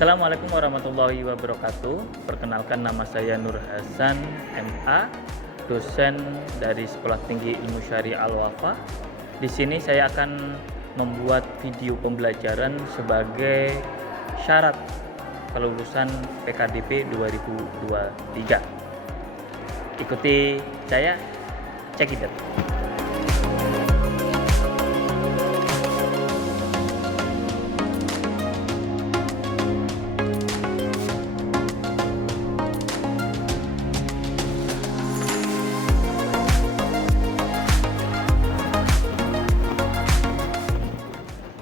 Assalamualaikum warahmatullahi wabarakatuh. Perkenalkan, nama saya Nur Hasan MA, dosen dari Sekolah Tinggi Ilmu Syariah Al-Wafa. Di sini saya akan membuat video pembelajaran sebagai syarat kelulusan PKDP 2023. Ikuti saya, check it out.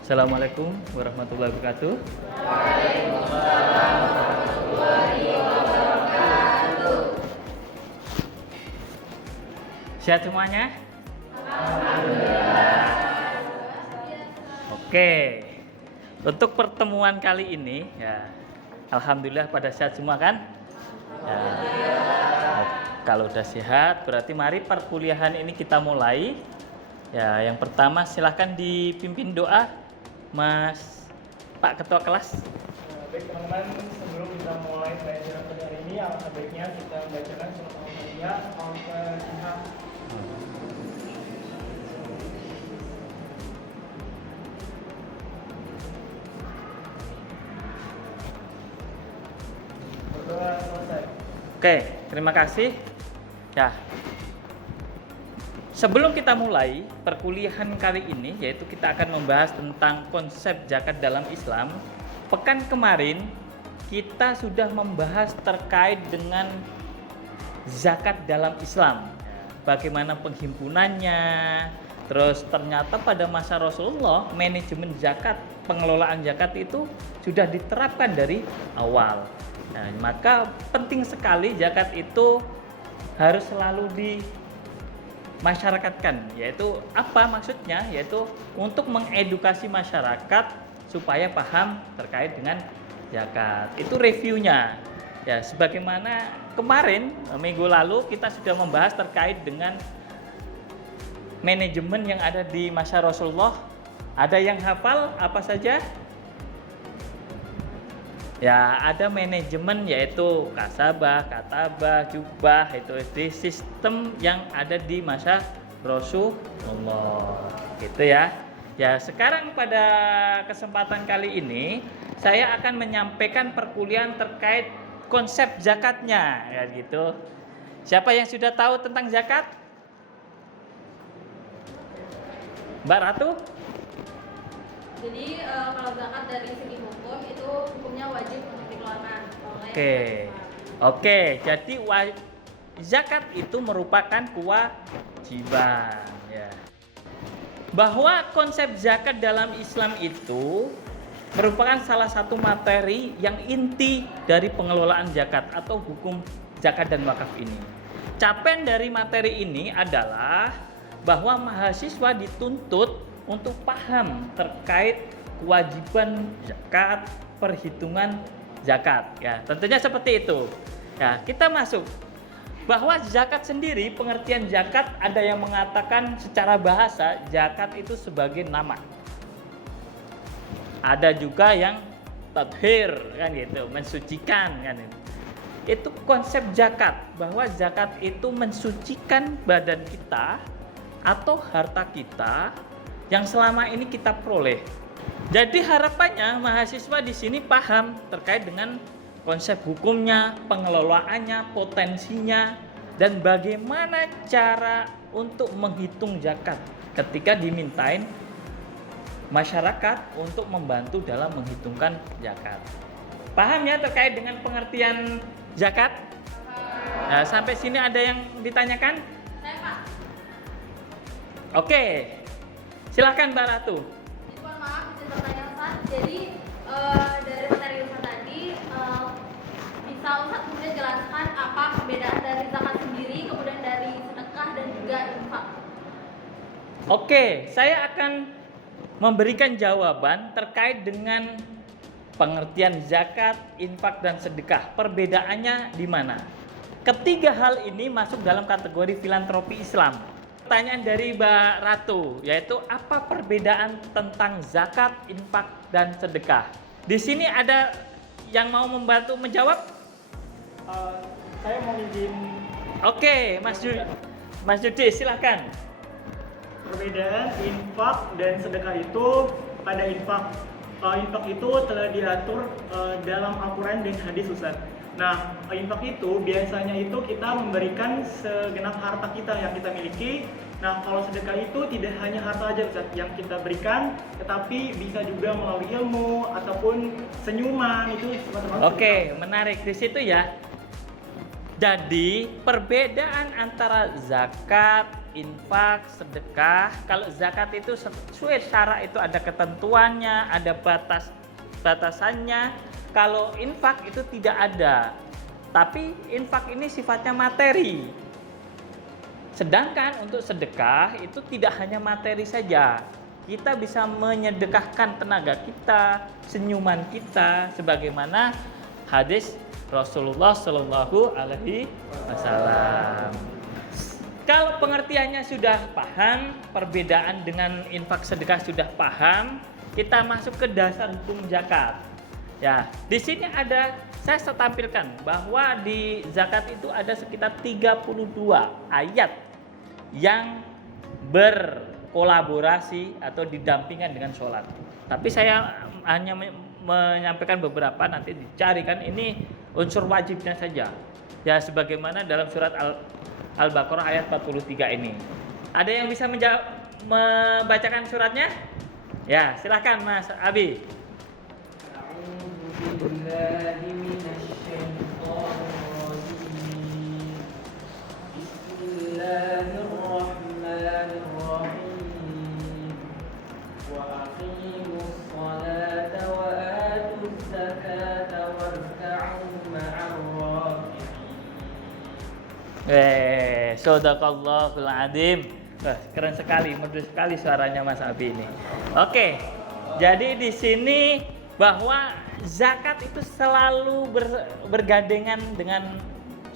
Assalamualaikum warahmatullahi wabarakatuh. Waalaikumsalam warahmatullahi wabarakatuh. Sehat semuanya? Alhamdulillah. Oke. Untuk pertemuan kali ini ya, alhamdulillah pada sehat semua kan? Ya. Kalau udah sehat berarti mari perkuliahan ini kita mulai. Ya, yang pertama silahkan dipimpin doa Mas Pak Ketua Kelas. Baik teman-teman, sebelum kita mulai pelajaran pada hari ini, alangkah baiknya kita membacakan surat Al-Fatihah. Al-Fatihah. Berdoa selesai. Oke, terima kasih. Ya. Sebelum kita mulai perkuliahan kali ini, yaitu kita akan membahas tentang konsep zakat dalam Islam. Pekan kemarin kita sudah membahas terkait dengan zakat dalam Islam. Bagaimana penghimpunannya, terus ternyata pada masa Rasulullah manajemen zakat, pengelolaan zakat itu sudah diterapkan dari awal. Nah, maka penting sekali zakat itu harus selalu masyarakatkan, yaitu apa maksudnya, yaitu untuk mengedukasi masyarakat supaya paham terkait dengan zakat. Itu reviewnya ya, sebagaimana kemarin minggu lalu kita sudah membahas terkait dengan manajemen yang ada di masa Rasulullah. Ada yang hafal apa saja? Ya, ada manajemen yaitu kasabah, katabah, jubah, itu di sistem yang ada di masa Rasulullah. Gitu ya. Ya, sekarang pada kesempatan kali ini saya akan menyampaikan perkuliahan terkait konsep zakatnya, ya gitu. Siapa yang sudah tahu tentang zakat? Mbak Ratu? Jadi kalau zakat dari segi hukum itu hukumnya wajib untuk dikeluarkan. Oke. Jadi zakat itu merupakan kewajiban. Ya. Bahwa konsep zakat dalam Islam itu merupakan salah satu materi yang inti dari pengelolaan zakat atau hukum zakat dan wakaf ini. Capaian dari materi ini adalah bahwa mahasiswa dituntut untuk paham terkait kewajiban zakat, perhitungan zakat. Ya, tentunya seperti itu. Ya, kita masuk bahwa zakat sendiri, pengertian zakat ada yang mengatakan secara bahasa zakat itu sebagai nama. Ada juga yang tathir kan gitu, mensucikan kan. Itu konsep zakat, bahwa zakat itu mensucikan badan kita atau harta kita yang selama ini kita peroleh. Jadi harapannya mahasiswa di sini paham terkait dengan konsep hukumnya, pengelolaannya, potensinya, dan bagaimana cara untuk menghitung zakat ketika dimintain masyarakat untuk membantu dalam menghitungkan zakat. Paham ya terkait dengan pengertian zakat? Nah, sampai sini ada yang ditanyakan? Saya Pak. Oke. Silahkan Mbak Ratu. Mohon maaf izin bertanya Ustaz. Jadi dari materi Ustaz tadi bisa Ustaz kemudian jelaskan apa perbedaan dari zakat sendiri, kemudian dari sedekah dan juga infak. Oke, saya akan memberikan jawaban terkait dengan pengertian zakat, infak dan sedekah. Perbedaannya di mana? Ketiga hal ini masuk dalam kategori filantropi Islam. Pertanyaan dari Mbak Ratu, yaitu apa perbedaan tentang zakat, infak, dan sedekah? Di sini ada yang mau membantu menjawab? Saya mau izin. Oke, Mas Judi silahkan. Perbedaan infak dan sedekah itu, pada infak itu telah diatur dalam Al-Quran dan hadis, Ustaz. Nah, infak itu biasanya itu kita memberikan segenap harta kita yang kita miliki. Nah, kalau sedekah itu tidak hanya harta aja, Ustaz, yang kita berikan, tetapi bisa juga melalui ilmu ataupun senyuman, itu semacam. Oke, menarik di situ ya. Jadi perbedaan antara zakat, infak, sedekah. Kalau zakat itu sesuai syarat itu ada ketentuannya, ada batasannya. Kalau infak itu tidak ada. Tapi infak ini sifatnya materi. Sedangkan untuk sedekah itu tidak hanya materi saja. Kita bisa menyedekahkan tenaga kita, senyuman kita, sebagaimana hadis Rasulullah Shallallahu Alaihi Wasallam. Kalau pengertiannya sudah paham, perbedaan dengan infak sedekah sudah paham, kita masuk ke dasar hukum zakat. Ya, di sini saya tampilkan bahwa di zakat itu ada sekitar 32 ayat yang berkolaborasi atau didampingan dengan sholat. Tapi saya hanya menyampaikan beberapa, nanti dicarikan ini unsur wajibnya saja. Ya, sebagaimana dalam surat Al-Baqarah ayat 43 ini. Ada yang bisa membacakan suratnya? Ya, silakan Mas Abi. Shadaqallahul adzim. Keren sekali, merdu sekali suaranya Mas Abi ini. Oke. Jadi di sini bahwa zakat itu selalu bergandengan dengan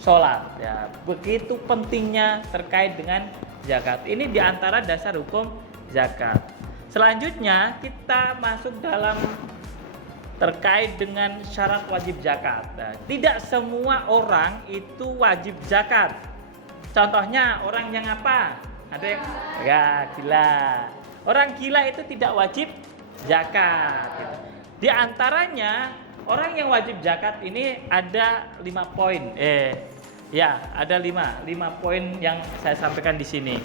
sholat. Ya, begitu pentingnya terkait dengan zakat. Ini diantara dasar hukum zakat. Selanjutnya kita masuk dalam terkait dengan syarat wajib zakat. Nah, tidak semua orang itu wajib zakat. Contohnya orang yang apa? Ada yang gila. Orang gila itu tidak wajib zakat. Di antaranya orang yang wajib zakat ini ada 5 poin. Ada 5 poin yang saya sampaikan di sini.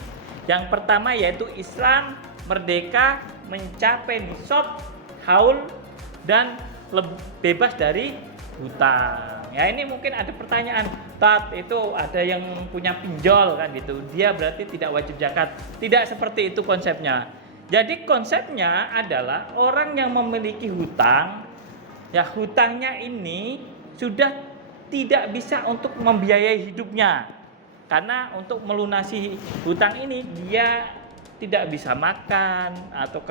Yang pertama yaitu Islam merdeka, mencapai nisab, haul, dan bebas dari hutang. Ya, ini mungkin ada pertanyaan, Tat, itu ada yang punya pinjol kan gitu, dia berarti tidak wajib zakat. Tidak seperti itu konsepnya. Jadi konsepnya adalah orang yang memiliki hutang, ya hutangnya ini sudah tidak bisa untuk membiayai hidupnya. Karena untuk melunasi hutang ini dia tidak bisa makan atau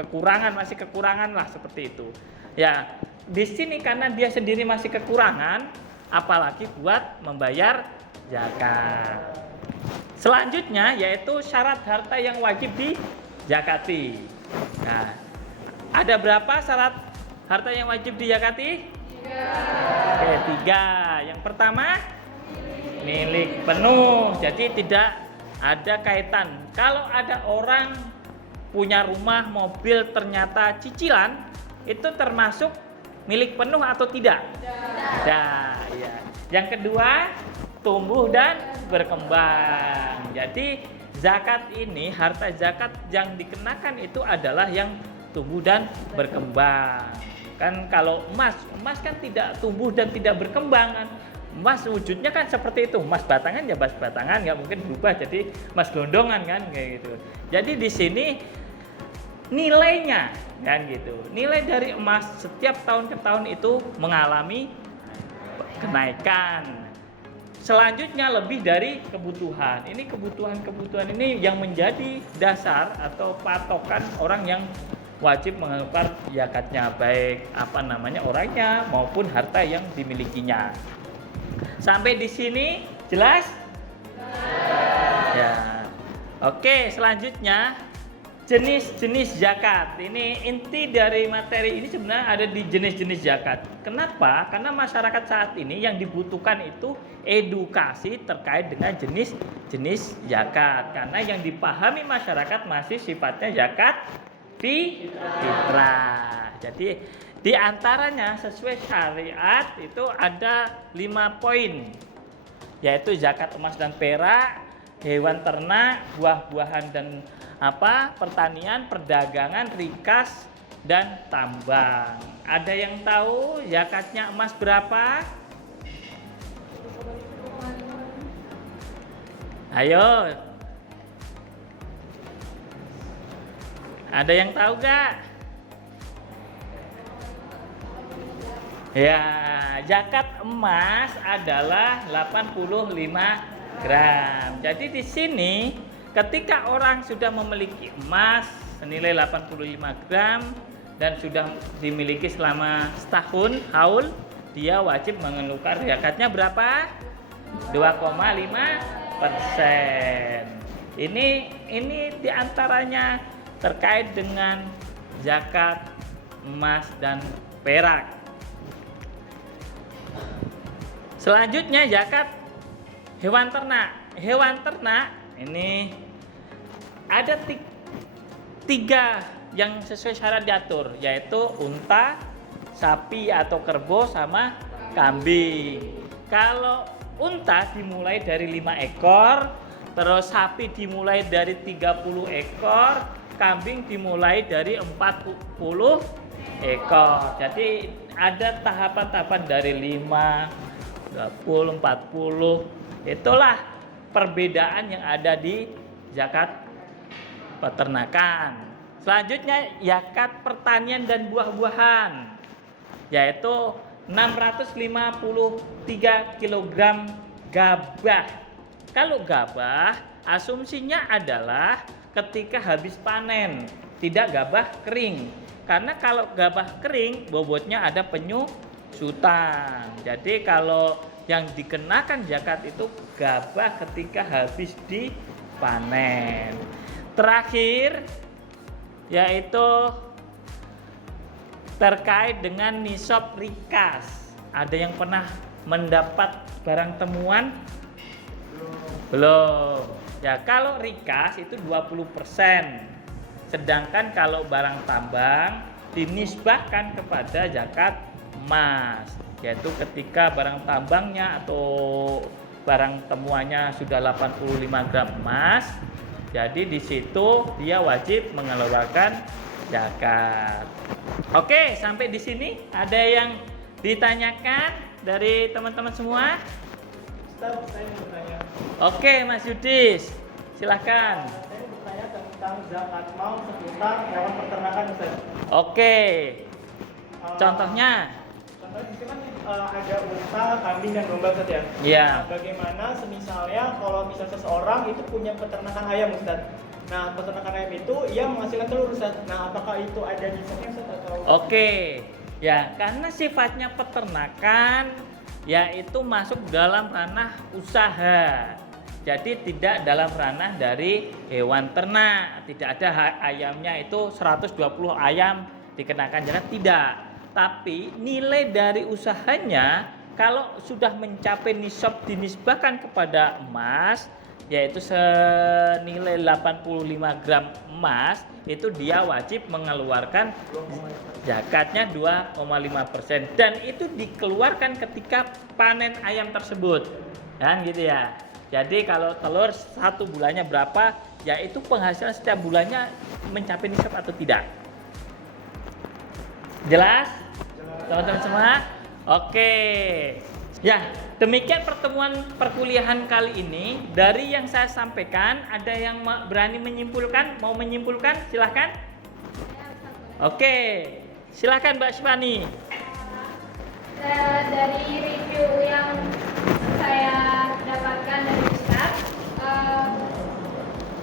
masih kekurangan lah seperti itu. Ya, di sini karena dia sendiri masih kekurangan, apalagi buat membayar zakat. Selanjutnya yaitu syarat harta yang wajib dizakati. Nah, ada berapa syarat harta yang wajib dizakati? 3. Yang pertama, milik penuh. Jadi tidak ada kaitan. Kalau ada orang punya rumah, mobil, ternyata cicilan, itu termasuk milik penuh atau tidak? Tidak. Ya. Yang kedua, tumbuh dan berkembang. Jadi zakat ini, harta zakat yang dikenakan itu adalah yang tumbuh dan berkembang. Kan kalau emas kan tidak tumbuh dan tidak berkembang kan. Emas wujudnya kan seperti itu, emas batangan ya emas batangan, nggak mungkin berubah jadi emas gondongan kan kayak gitu. Jadi di sini nilainya kan gitu. Nilai dari emas setiap tahun ke tahun itu mengalami kenaikan. Selanjutnya lebih dari kebutuhan. Ini kebutuhan ini yang menjadi dasar atau patokan orang yang wajib mengeluarkan zakatnya, baik orangnya maupun harta yang dimilikinya. Sampai di sini jelas? Ya. Oke, selanjutnya jenis-jenis zakat. Ini inti dari materi ini sebenarnya ada di jenis-jenis zakat. Kenapa? Karena masyarakat saat ini yang dibutuhkan itu edukasi terkait dengan jenis-jenis zakat. Karena yang dipahami masyarakat masih sifatnya zakat fitrah. Jadi di antaranya sesuai syariat itu ada 5 poin, yaitu zakat emas dan perak, hewan ternak, buah-buahan dan pertanian, perdagangan, rikas, dan tambang. Ada yang tahu zakatnya emas berapa? Ayo. Ada yang tahu gak? Ya, zakat emas adalah 85 gram. Jadi di sini ketika orang sudah memiliki emas senilai 85 gram dan sudah dimiliki selama setahun haul, dia wajib mengeluarkan zakatnya berapa? 2,5%. Ini diantaranya terkait dengan zakat emas dan perak. Selanjutnya zakat hewan ternak. Hewan ternak ini ada 3 yang sesuai syarat diatur, yaitu unta, sapi atau kerbau sama kambing. Kalau unta dimulai dari 5 ekor, terus sapi dimulai dari 30 ekor, kambing dimulai dari 40 ekor. Jadi ada tahapan-tahapan dari 5, 20, 40. Itulah perbedaan yang ada di zakat peternakan. Selanjutnya zakat pertanian dan buah-buahan, yaitu 653 kg gabah. Kalau gabah asumsinya adalah ketika habis panen, tidak gabah kering. Karena kalau gabah kering bobotnya ada penyusutan. Jadi kalau yang dikenakan zakat itu gabah ketika habis dipanen. Terakhir yaitu terkait dengan nisab rikas. Ada yang pernah mendapat barang temuan? Belum. Ya, kalau rikas itu 20%. Sedangkan kalau barang tambang dinisbahkan kepada zakat emas, yaitu ketika barang tambangnya atau barang temuannya sudah 85 gram emas, jadi di situ dia wajib mengeluarkan zakat. Oke, sampai di sini ada yang ditanyakan dari teman-teman semua? Ustaz, saya mau bertanya. Oke, Mas Yudis, silakan. Saya mau bertanya tentang zakat mal seputar hewan peternakan, Ustaz. Oke, contohnya? Contohnya di sini kan ada unta, kambing dan domba, Ustaz ya. Iya. Nah, bagaimana semisalnya kalau misal seseorang itu punya peternakan ayam, Ustaz. Nah, peternakan ayam itu ia menghasilkan telur, Ustaz. Nah, apakah itu ada nisabnya, Ustaz, atau? Oke, ya karena sifatnya peternakan, yaitu masuk dalam ranah usaha. Jadi tidak dalam ranah dari hewan ternak. Tidak ada ayamnya itu 120 ayam dikenakan zakat, tidak. Tapi nilai dari usahanya kalau sudah mencapai nisab dinisbahkan kepada emas, yaitu senilai 85 gram emas, itu dia wajib mengeluarkan zakatnya 2,5%, dan itu dikeluarkan ketika panen ayam tersebut, kan gitu ya. Jadi kalau telur 1 bulannya berapa, yaitu penghasilan setiap bulannya mencapai nisab atau tidak. Jelas? Teman-teman semua? Oke. Ya, demikian pertemuan perkuliahan kali ini. Dari yang saya sampaikan, ada yang berani menyimpulkan? Mau menyimpulkan? Silahkan. Oke, silahkan Mbak Syifani. Dari review yang saya dapatkan dari Ustaz,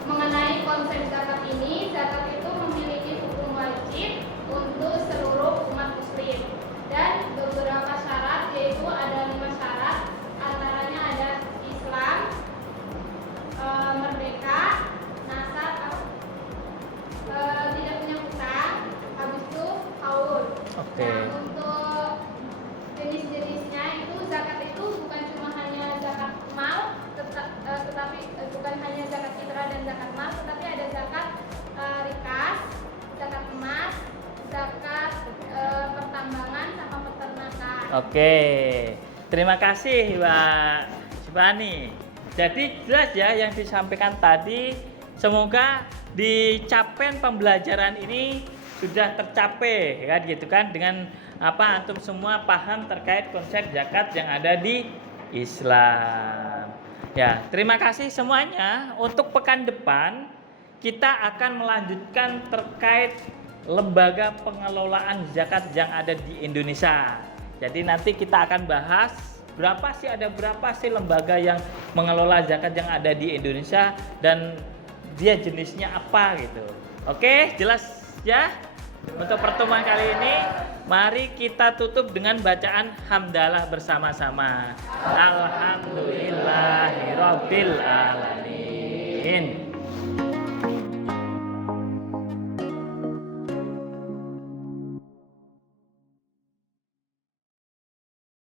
mengenai konsep zakat ini, zakat itu memiliki hukum wajib untuk seluruh umat muslim dan beberapa syarat, yaitu ada 5 syarat, antaranya ada Islam, merdeka, nasab, bukan hanya zakat fitrah dan zakat mal, tetapi ada zakat rikas, zakat emas, zakat pertambangan sama peternakan. Oke, terima kasih Mbak Syibani. Jadi jelas ya yang disampaikan tadi, semoga di capaian pembelajaran ini sudah tercapai kan gitu kan, dengan apa antum semua paham terkait konsep zakat yang ada di Islam. Ya, terima kasih semuanya. Untuk pekan depan kita akan melanjutkan terkait lembaga pengelolaan zakat yang ada di Indonesia. Jadi nanti kita akan bahas ada berapa sih lembaga yang mengelola zakat yang ada di Indonesia dan dia jenisnya apa gitu. Oke, jelas ya? Untuk pertemuan kali ini, mari kita tutup dengan bacaan hamdalah bersama-sama. Alhamdulillahirabbil alamin.